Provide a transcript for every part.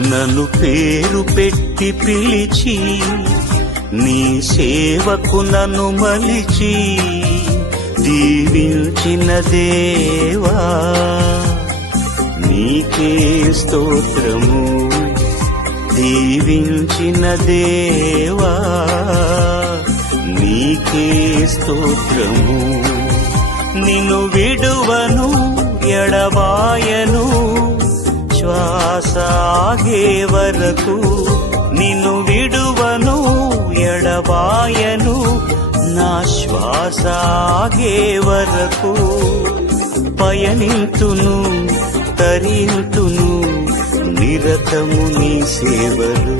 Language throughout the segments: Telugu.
నన్ను పేరు పెట్టి పిలిచి నీ సేవకు నన్ను మలిచి దీవించిన దేవా నీకే స్తోత్రము. దీవించిన దేవా నీకే స్తోత్రము. నిన్ను విడువను ఎడబాయను శ్వాస ఆగే వరకు. నిన్ను విడువను ఎడబాయను నా శ్వాస ఆగే వరకు. పయనింతును తరింతును నిరతము నీ సేవలు.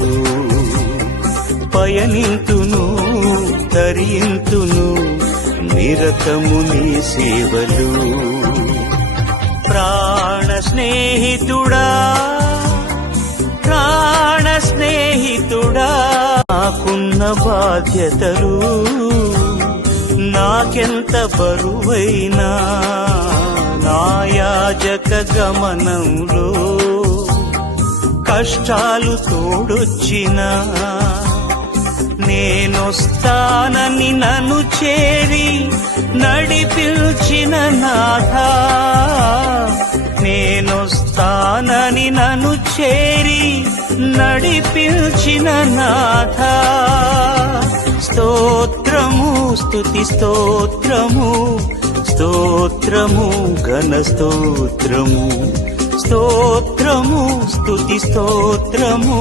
పయనింతును తరింతును నిరతము నీ సేవలు. ప్రాణ స్నేహితుడా ప్రాణ స్నేహితుడా నాకున్న బాధ్యతలు నాకెంత బరువైనా నా యాజక గమనంలో కష్టాలు తోడొచ్చినా నేనొస్తానని నన్ను చేరి నడిపించిన నాథా. నేనొస్తానని నన్ను చేరి నడిపించిన నాథా. స్తోత్రము స్తుతి స్తోత్రము స్తోత్రము ఘన స్తోత్రము. స్తోత్రము స్తుతి స్తోత్రము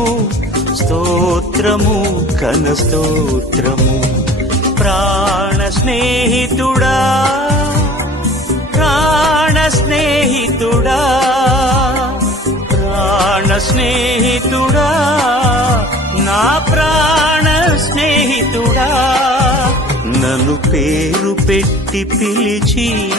స్తోత్రము ఘన స్తోత్రము. ప్రాణ స్నేహితుడా ప్రాణ స్నేహితుడా ప్రాణ స్నేహితుడా నా ప్రాణ స్నేహితుడా నన్ను పేరు పెట్టి పిలిచి